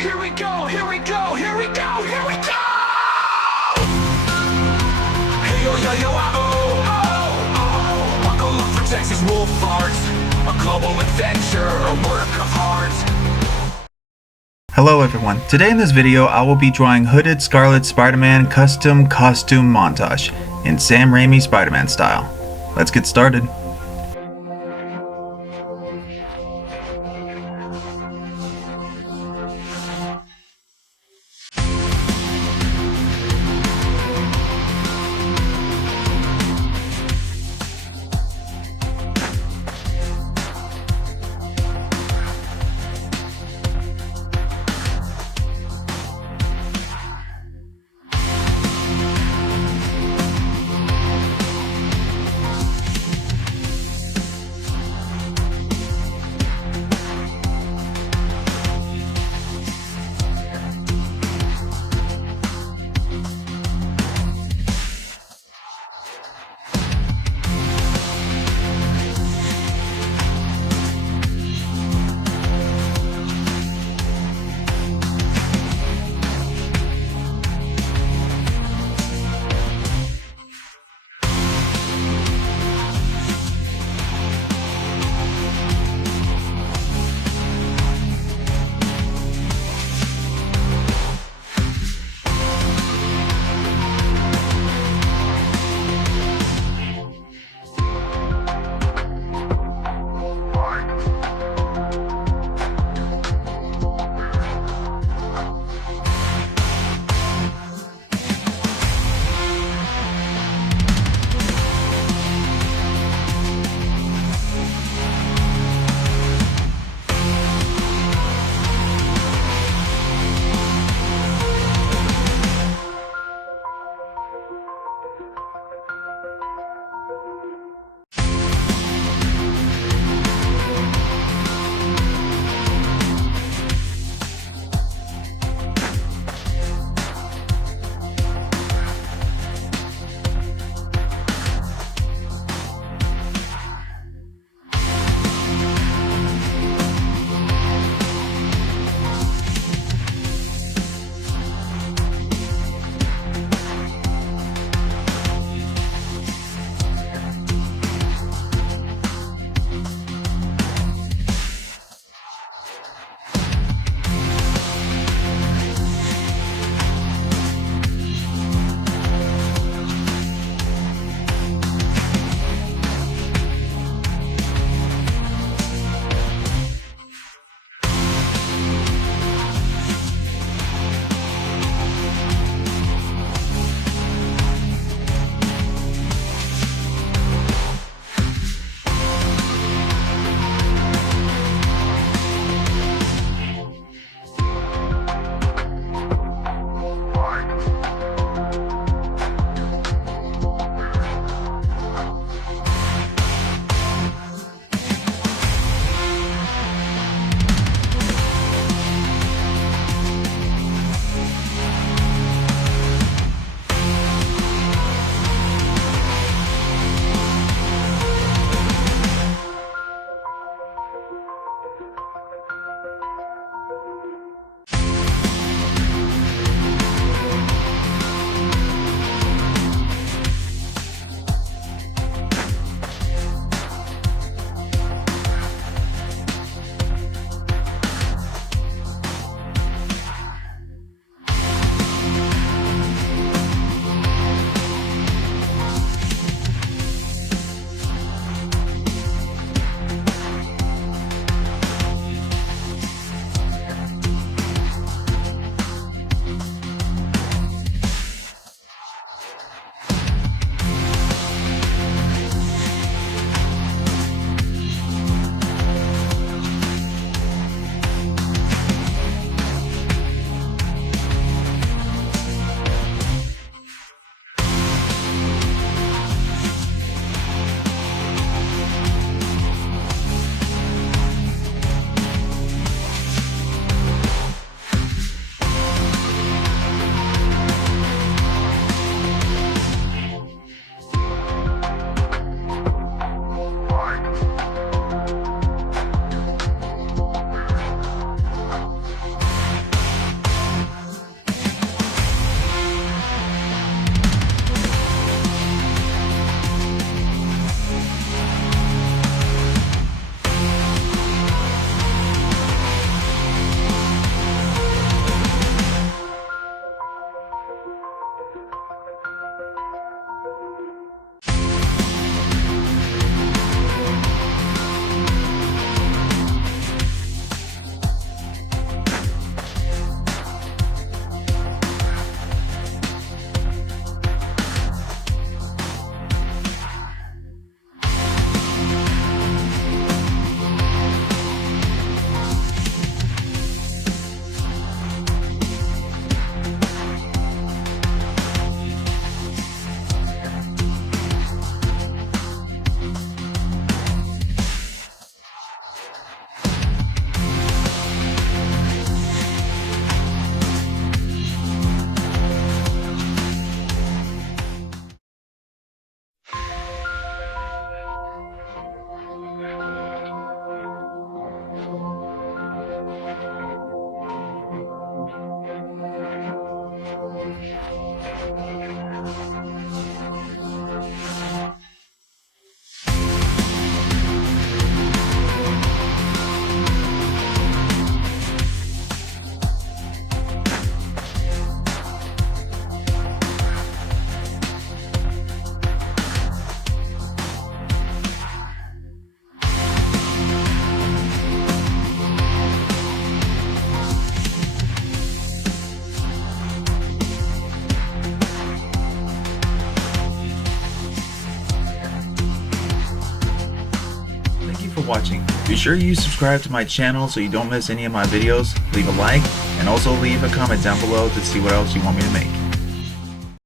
Here we go, here we go, here we go, here we go! Hey yo yo yo oh oh oh! Buckle up for TexasWolfArt, a global adventure, a work of art. Hello everyone, today in this video I will be drawing Hooded Scarlet Spider-Man custom costume montage in Sam Raimi Spider-Man style. Let's get started. watching. Be sure you subscribe to my channel so you don't miss any of my videos. Leave a like and also leave a comment down below to see what else you want me to make.